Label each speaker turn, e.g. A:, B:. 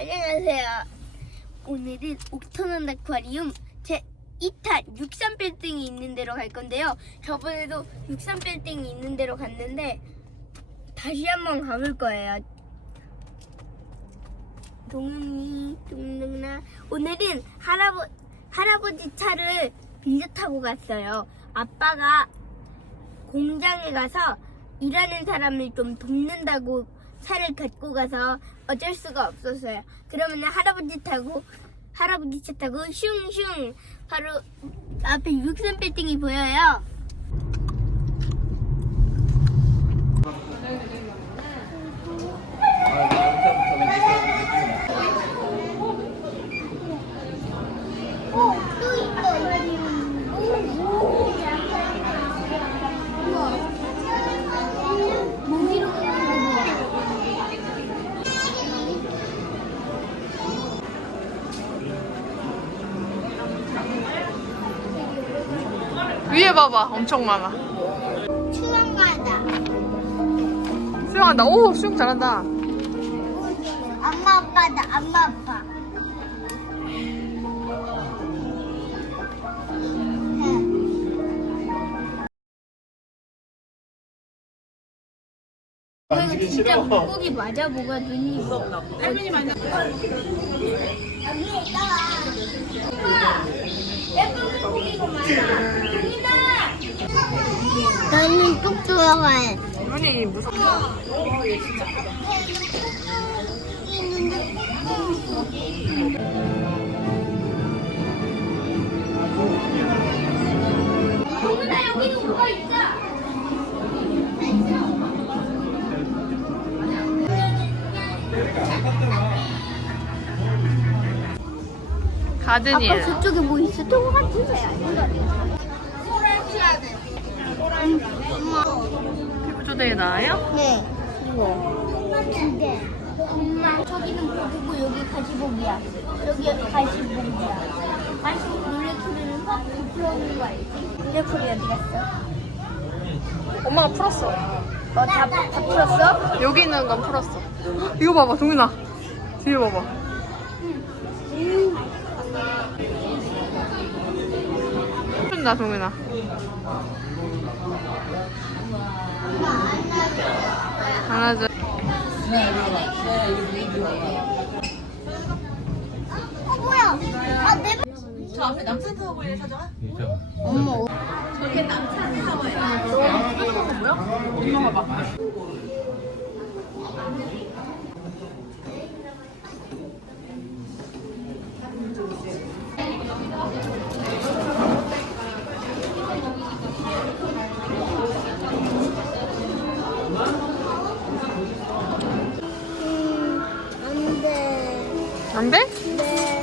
A: 안녕하세요. 오늘은 옥터넌 아쿠아리움 제 2탄 63빌딩이 있는 데로 갈 건데요. 저번에도 63빌딩이 있는 데로 갔는데 다시 한번 가볼 거예요. 동윤이, 동능나 오늘은 할아버, 할아버지 차를 빌려 타고 갔어요. 아빠가 공장에 가서 일하는 사람을 좀 돕는다고 차를 갖고 가서 어쩔 수가 없었어요. 그러면 할아버지 타고 할아버지 차 타고 슝슝 바로 앞에 63 빌딩이 보여요. 오, 또 있다. 오, 우와. 모기로 끝나는 거
B: 위에 봐봐 엄청 많아.
A: 추방가다.
B: 수영한다. 오 수영 잘한다.
A: 엄마 아빠다. 엄마 아빠. 어, 이거 진짜 물고기 맞아 뭐가 눈이 할머니 맞아. 예쁜 물고기가 많아 너는 뚝 들어가야
B: 눈이 무섭다. 가든이
A: 아빠 저쪽에 뭐 있어? 또 같은데? 엄마.
B: 피부조대에 나와요?
A: 네. 이거. 두 개. 엄마 저기는 보고 여기 가시복이야. 여기 가시복이야. 가시복 놀래키면 확 부풀어오는 거 알지? 놀래풀이 어디 갔어?
B: 엄마가 풀었어
A: 너다 다 풀었어?
B: 여기 있는 건 풀었어 이거 봐봐 동윤아 뒤에 봐봐 풀다 동윤아 하나
A: 어 뭐야? 아 내.
C: 저 앞에 남산 타워 보이는 사장아?
A: 어머.
C: 저게 남산 타워야.
B: 엄마 봐봐 안 돼?
A: 네.